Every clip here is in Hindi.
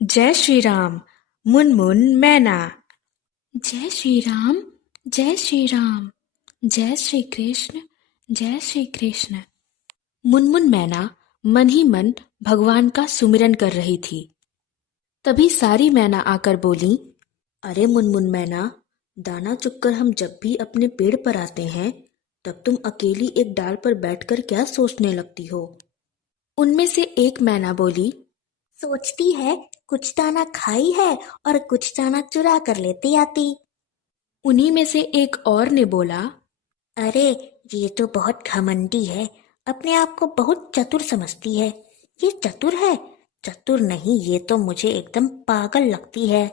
जय श्री राम। मुनमुन मैना। जय श्री राम। जय श्री राम। जय श्री कृष्ण। जय श्री कृष्ण। मुनमुन मैना मन ही मन भगवान का सुमिरन कर रही थी। तभी सारी मैना आकर बोली, अरे मुनमुन मैना, दाना चुगकर हम जब भी अपने पेड़ पर आते हैं तब तुम अकेली एक डाल पर बैठकर क्या सोचने लगती हो। उनमें से एक मैना बोली, सोचती है कुछ दाना खाई है और कुछ दाना चुरा कर लेती आती। उन्हीं में से एक और ने बोला, अरे ये तो बहुत घमंडी है, अपने आप को बहुत चतुर समझती है। ये चतुर है? चतुर नहीं, ये तो मुझे एकदम पागल लगती है।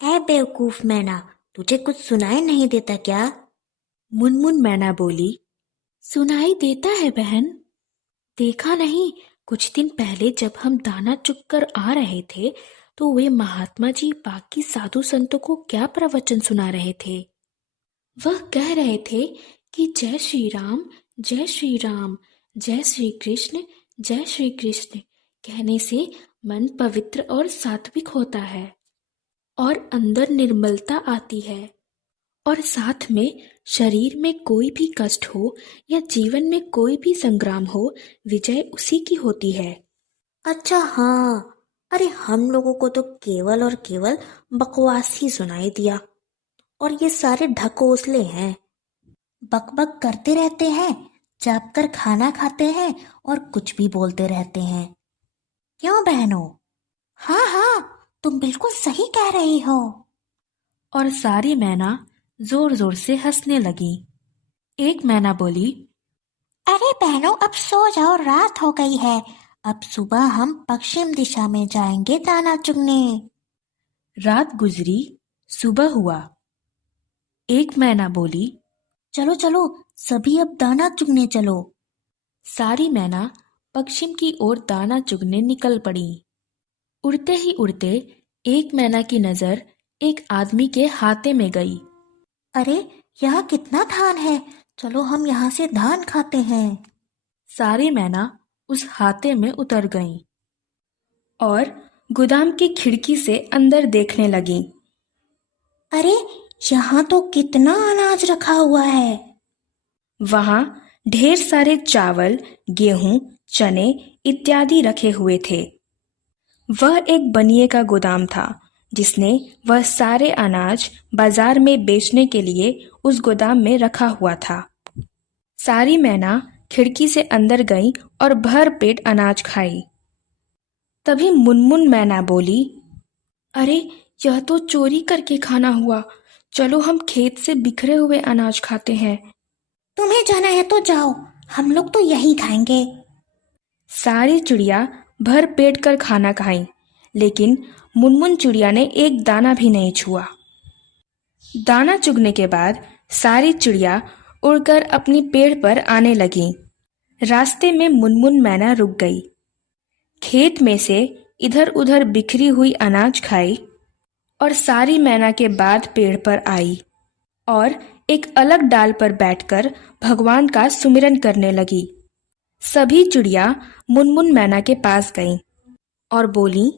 ऐ बेवकूफ मैना, तुझे कुछ सुनाई नहीं देता क्या? मुनमुन मैना बोली, सुनाई देता है बहन। देखा नहीं, कुछ दिन पहले जब हम दाना चुगकर आ रहे थे तो वे महात्मा जी बाकी साधु संतों को क्या प्रवचन सुना रहे थे। वह कह रहे थे कि जय श्री राम, जय श्री राम, जय श्री कृष्ण, जय श्री कृष्ण कहने से मन पवित्र और सात्विक होता है और अंदर निर्मलता आती है, और साथ में शरीर में कोई भी कष्ट हो या जीवन में कोई भी संग्राम हो, विजय उसी की होती है। अच्छा हाँ, अरे हम लोगों को तो केवल और केवल बकवास ही सुनाई दिया, और ये सारे ढकोसले हैं। बकबक करते रहते हैं, चाप कर खाना खाते हैं और कुछ भी बोलते रहते हैं। क्यों बहनों? हाँ हाँ, तुम बिल्कुल सही कह रही हो। और सारी मैना जोर जोर से हंसने लगी। एक मैना बोली, अरे बहनों, अब सो जाओ, रात हो गई है। अब सुबह हम पश्चिम दिशा में जाएंगे दाना चुगने। रात गुजरी, सुबह हुआ। एक मैना बोली, चलो चलो, सभी अब दाना चुगने चलो। सारी मैना पश्चिम की ओर दाना चुगने निकल पड़ी। उड़ते ही उड़ते एक मैना की नजर एक आदमी के हाथे में गई। अरे यहाँ कितना धान है, चलो हम यहाँ से धान खाते हैं। सारी मैना उस हाथे में उतर गईं और गोदाम की खिड़की से अंदर देखने लगीं। अरे यहाँ तो कितना अनाज रखा हुआ है। वहां ढेर सारे चावल, गेहूं, चने इत्यादि रखे हुए थे। वह एक बनिए का गोदाम था जिसने वह सारे अनाज बाजार में बेचने के लिए उस गोदाम में रखा हुआ था। सारी मैना खिड़की से अंदर गई और भर पेट अनाज खाई। तभी मुनमुन मैना बोली, अरे यह तो चोरी करके खाना हुआ, चलो हम खेत से बिखरे हुए अनाज खाते हैं। तुम्हें जाना है तो जाओ, हम लोग तो यही खाएंगे। सारी चिड़िया भर पेट कर खाना खाई, लेकिन मुनमुन चिड़िया ने एक दाना भी नहीं छुआ। दाना चुगने के बाद सारी चिड़िया उड़कर अपनी पेड़ पर आने लगी। रास्ते में मुनमुन मैना रुक गई। खेत में से इधर उधर बिखरी हुई अनाज खाई और सारी मैना के बाद पेड़ पर आई और एक अलग डाल पर बैठकर भगवान का सुमिरन करने लगी। सभी चिड़िया मुनमुन मैना के पास गईं और बोली,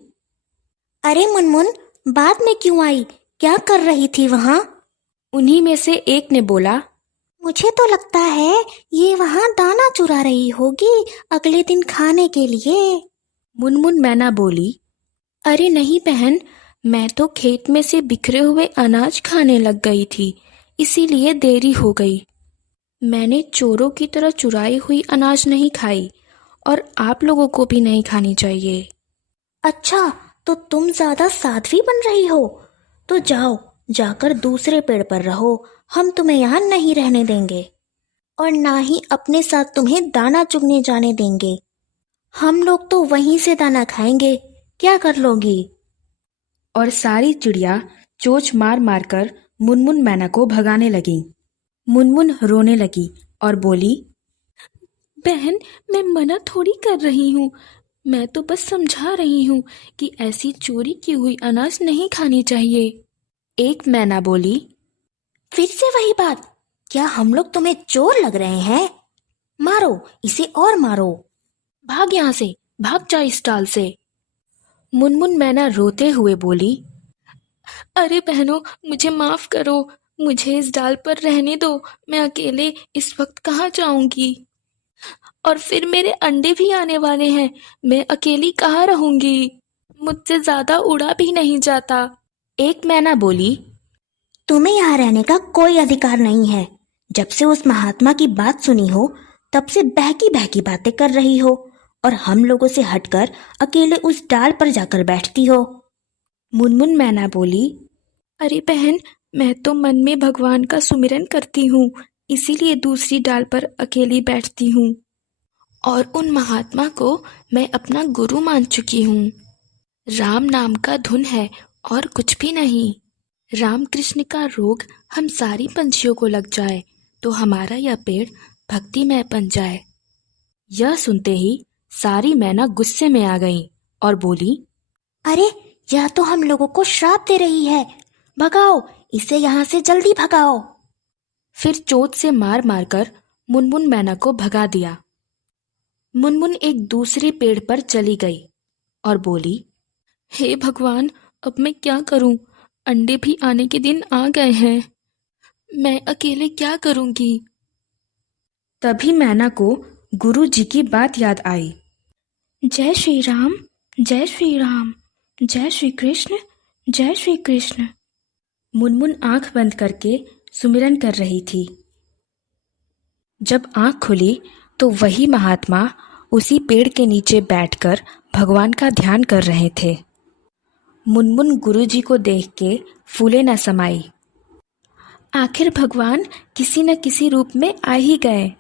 अरे मुनमुन, बाद में क्यों आई? क्या कर रही थी वहाँ? उन्हीं में से एक ने बोला, मुझे तो लगता है ये वहाँ दाना चुरा रही होगी अगले दिन खाने के लिए। मुनमुन मैना बोली, अरे नहीं बहन, मैं तो खेत में से बिखरे हुए अनाज खाने लग गई थी, इसीलिए देरी हो गई। मैंने चोरों की तरह चुराई हुई अनाज नहीं खाई और आप लोगों को भी नहीं खानी चाहिए। अच्छा, तो तुम ज्यादा साध्वी बन रही हो? तो जाओ, जाकर दूसरे पेड़ पर रहो, हम तुम्हें यहाँ नहीं रहने देंगे और ना ही अपने साथ तुम्हें दाना चुगने जाने देंगे। हम लोग तो वहीं से दाना खाएंगे, क्या कर लोगी? और सारी चिड़िया चोंच मार मार कर मुनमुन मैना को भगाने लगी। मुनमुन रोने लगी और बोली, बहन, मैं मना थोड़ी कर रही हूँ, मैं तो बस समझा रही हूँ कि ऐसी चोरी की हुई अनाज नहीं खानी चाहिए। एक मैना बोली, फिर से वही बात, क्या हम लोग तुम्हें चोर लग रहे हैं? मारो इसे और मारो। भाग यहाँ से, भाग जा इस डाल से। मुनमुन मैना रोते हुए बोली, अरे बहनों, मुझे माफ करो, मुझे इस डाल पर रहने दो। मैं अकेले इस वक्त कहाँ जाऊंगी? और फिर मेरे अंडे भी आने वाले हैं, मैं अकेली कहाँ रहूंगी? मुझसे ज्यादा उड़ा भी नहीं जाता। एक मैना बोली, तुम्हें यहाँ रहने का कोई अधिकार नहीं है। जब से उस महात्मा की बात सुनी हो तब से बहकी बहकी बातें कर रही हो और हम लोगों से हटकर अकेले उस डाल पर जाकर बैठती हो। मुनमुन मैना बोली, अरे बहन, मैं तो मन में भगवान का सुमिरन करती हूँ, इसीलिए दूसरी डाल पर अकेली बैठती हूँ। और उन महात्मा को मैं अपना गुरु मान चुकी हूँ। राम नाम का धुन है और कुछ भी नहीं। राम कृष्ण का रोग हम सारी पंछियों को लग जाए तो हमारा यह पेड़ भक्तिमय बन जाए। यह सुनते ही सारी मैना गुस्से में आ गईं और बोली, अरे यह तो हम लोगों को श्राप दे रही है, भगाओ इसे यहाँ से, जल्दी भगाओ। फिर चोट से मार मारकर मुनमुन मैना को भगा दिया। मुनमुन एक दूसरे पेड़ पर चली गई और बोली, हे भगवान, अब मैं क्या करूं? अंडे भी आने के दिन आ गए हैं, मैं अकेले क्या करूंगी? तभी मैना को गुरु जी की बात याद आई। जय श्री राम, जय श्री राम, जय श्री कृष्ण, जय श्री कृष्ण। मुनमुन आंख बंद करके सुमिरन कर रही थी। जब आंख खुली तो वही महात्मा उसी पेड़ के नीचे बैठकर भगवान का ध्यान कर रहे थे। मुनमुन गुरुजी को देख के फूले न समाई। आखिर भगवान किसी न किसी रूप में आ ही गए।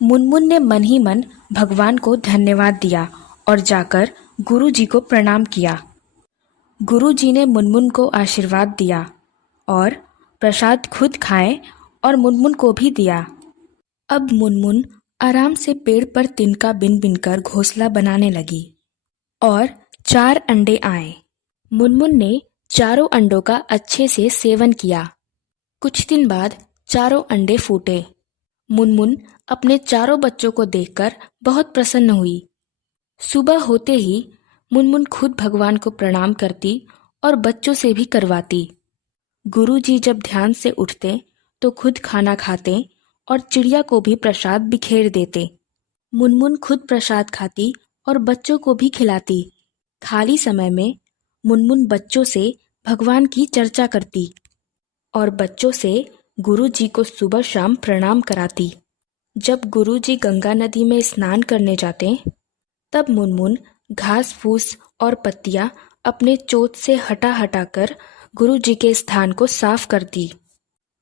मुनमुन ने मन ही मन भगवान को धन्यवाद दिया और जाकर गुरुजी को प्रणाम किया। गुरुजी ने मुनमुन को आशीर्वाद दिया और प्रसाद खुद खाए और मुनमुन को भी दिया। अब मुनमुन आराम से पेड़ पर तिनका बिन बिन कर घोंसला बनाने लगी और 4 अंडे आए। मुनमुन ने चारों अंडों का अच्छे से सेवन किया। कुछ दिन बाद चारों अंडे फूटे। मुनमुन अपने चारों बच्चों को देखकर बहुत प्रसन्न हुई। सुबह होते ही मुनमुन खुद भगवान को प्रणाम करती और बच्चों से भी करवाती। गुरुजी जब ध्यान से उठते तो खुद खाना खाते और चिड़िया को भी प्रसाद बिखेर देते। मुनमुन खुद प्रसाद खाती और बच्चों को भी खिलाती। खाली समय में मुनमुन बच्चों से भगवान की चर्चा करती और बच्चों से गुरुजी को सुबह शाम प्रणाम कराती। जब गुरुजी गंगा नदी में स्नान करने जाते तब मुनमुन घास फूस और पत्तियां अपने चोट से हटा हटा कर गुरुजी के स्थान को साफ करती।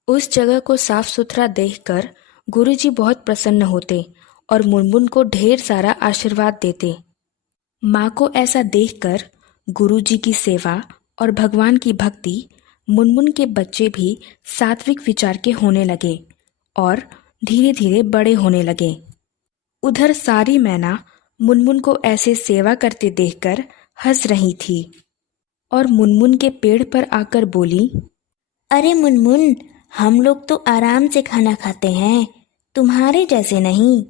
उस जगह को साफ सुथरा देखकर गुरुजी बहुत प्रसन्न होते और मुनमुन को ढेर सारा आशीर्वाद देते। माँ को ऐसा देखकर गुरुजी की सेवा और भगवान की भक्ति मुनमुन के बच्चे भी सात्विक विचार के होने लगे और धीरे धीरे बड़े होने लगे। उधर सारी मैना मुनमुन को ऐसे सेवा करते देखकर हंस रही थी और मुनमुन के पेड़ पर आकर बोली, अरे मुनमुन, हम लोग तो आराम से खाना खाते हैं, तुम्हारे जैसे नहीं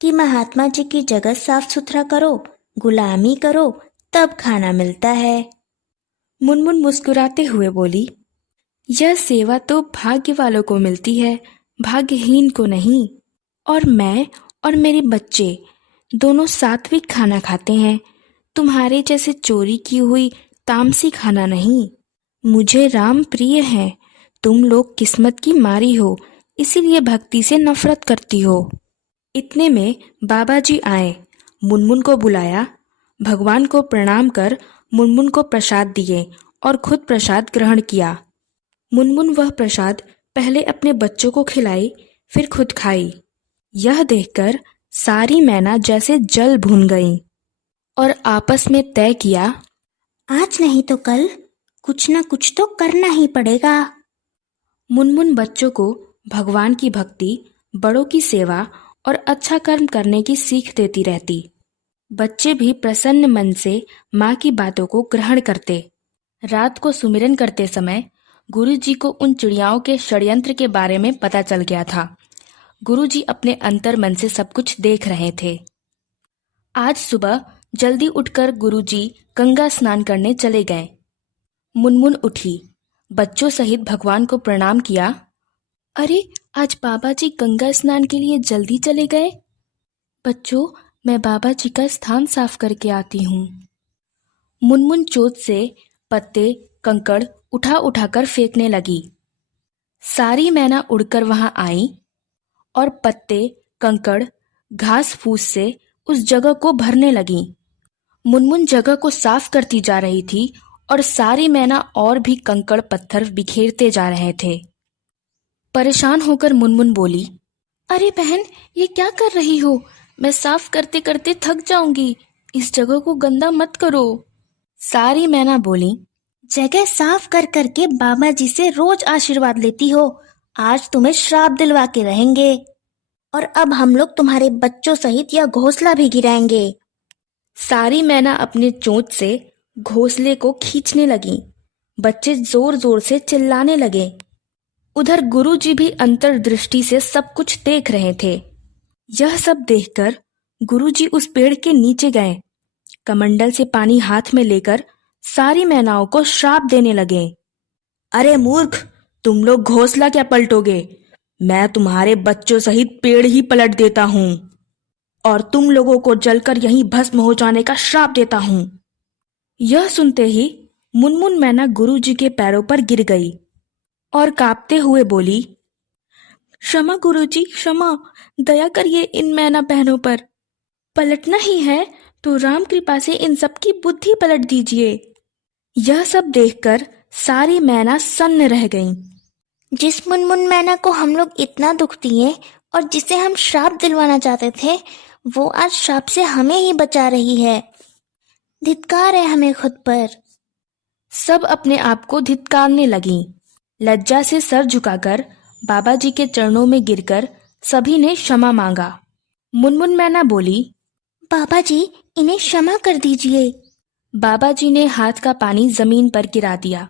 कि महात्मा जी की जगह साफ सुथरा करो, गुलामी करो, तब खाना मिलता है। मुनमुन मुस्कुराते हुए बोली, यह सेवा तो भाग्य वालों को मिलती है, भाग्यहीन को नहीं। और मैं और मेरे बच्चे दोनों सात्विक खाना खाते हैं, तुम्हारे जैसे चोरी की हुई तामसी खाना नहीं। मुझे राम प्रिय है, तुम लोग किस्मत की मारी हो, इसीलिए भक्ति से नफरत करती हो। इतने में बाबा जी आए, मुनमुन को बुलाया, भगवान को प्रणाम कर मुनमुन को प्रसाद दिए और खुद प्रसाद ग्रहण किया। मुनमुन वह प्रसाद पहले अपने बच्चों को खिलाई, फिर खुद खाई। यह देखकर सारी मैना जैसे जल भून गईं और आपस में तय किया, आज नहीं तो कल कुछ न कुछ तो करना ही पड़ेगा। मुनमुन बच्चों को भगवान की भक्ति, बड़ों की सेवा और अच्छा कर्म करने की सीख देती रहती। बच्चे भी प्रसन्न मन से माँ की बातों को ग्रहण करते। रात को सुमिरन करते समय गुरुजी को उन चिड़ियाओं के षड्यंत्र के बारे में पता चल गया था। गुरुजी अपने अंतर मन से सब कुछ देख रहे थे। आज सुबह जल्दी उठकर गुरुजी गंगा स्नान करने चले गए। मुनमुन उठी, बच्चों सहित भगवान को प्रणाम किया। अरे, आज बाबा जी गंगा स्नान के लिए जल्दी चले गए। बच्चों, मैं बाबा जी का स्थान साफ करके आती हूँ। मुनमुन चोट से पत्ते कंकड़ उठा उठाकर फेंकने लगी। सारी मैना उड़कर वहां आई और पत्ते कंकड़ घास फूस से उस जगह को भरने लगी। मुनमुन जगह को साफ करती जा रही थी और सारी मैना और भी कंकड़ पत्थर बिखेरते जा रहे थे। परेशान होकर मुनमुन बोली, अरे बहन, ये क्या कर रही हो? मैं साफ करते करते थक जाऊंगी। इस जगह को गंदा मत करो। सारी मैना बोली, जगह साफ कर करके बाबा जी से रोज आशीर्वाद लेती हो। आज तुम्हें श्राप दिलवा के रहेंगे और अब हम लोग तुम्हारे बच्चों सहित यह घोंसला भी गिराएंगे। सारी मैना अपने चोंच से घोंसले को खींचने लगी। बच्चे जोर जोर से चिल्लाने लगे। उधर गुरुजी भी अंतर्दृष्टि से सब कुछ देख रहे थे। यह सब देखकर गुरुजी उस पेड़ के नीचे गए। कमंडल से पानी हाथ में लेकर सारी मैनाओं को श्राप देने लगे। अरे मूर्ख, तुम लोग घोंसला क्या पलटोगे? मैं तुम्हारे बच्चों सहित पेड़ ही पलट देता हूँ और तुम लोगों को जलकर यहीं भस्म हो जाने का श्राप देता हूँ। यह सुनते ही मुनमुन मैना गुरुजी के पैरों पर गिर गई और कांपते हुए बोली, क्षमा गुरुजी, क्षमा, दया करिए इन मैना बहनों पर। पलटना ही है तो राम कृपा से इन सबकी बुद्धि पलट दीजिए। यह सब देखकर सारी मैना सन्न रह गईं। जिस मुनमुन मैना को हम लोग इतना दुख दिए और जिसे हम श्राप दिलवाना चाहते थे, वो आज श्राप से हमें ही बचा रही है। धिक्कार है हमें खुद पर। सब अपने आप को धिक्कारने लगीं। लज्जा से सर झुकाकर बाबा जी के चरणों में गिरकर सभी ने क्षमा मांगा। मुनमुन मैना बोली, बाबा जी, इन्हें क्षमा कर दीजिए। बाबा जी ने हाथ का पानी जमीन पर गिरा दिया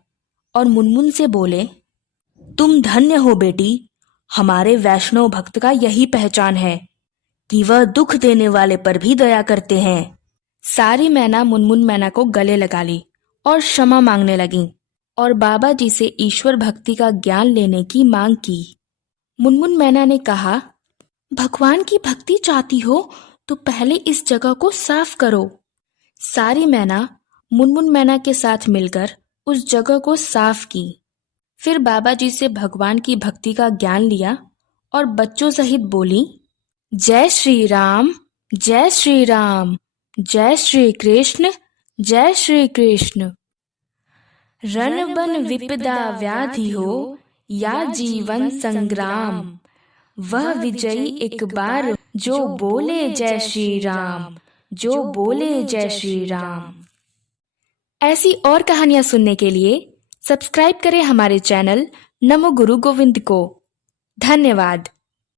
और मुनमुन से बोले, तुम धन्य हो बेटी। हमारे वैष्णव भक्त का यही पहचान है कि वह दुख देने वाले पर भी दया करते हैं। सारी मैना मुनमुन मैना को गले लगा ली और क्षमा मांगने लगी और बाबा जी से ईश्वर भक्ति का ज्ञान लेने की मांग की। मुनमुन मैना ने कहा, भगवान की भक्ति चाहती हो तो पहले इस जगह को साफ करो। सारी मैना मुनमुन मैना के साथ मिलकर उस जगह को साफ की। फिर बाबा जी से भगवान की भक्ति का ज्ञान लिया और बच्चों सहित बोली, जय श्री राम, जय श्री राम, जय श्री कृष्ण, जय श्री कृष्ण। रण बन विपदा व्याधि हो या जीवन संग्राम, वह विजयी एक बार जो बोले जय श्री राम, जो बोले जय श्री राम। ऐसी और कहानियां सुनने के लिए सब्सक्राइब करें हमारे चैनल नमो गुरु गोविंद को। धन्यवाद।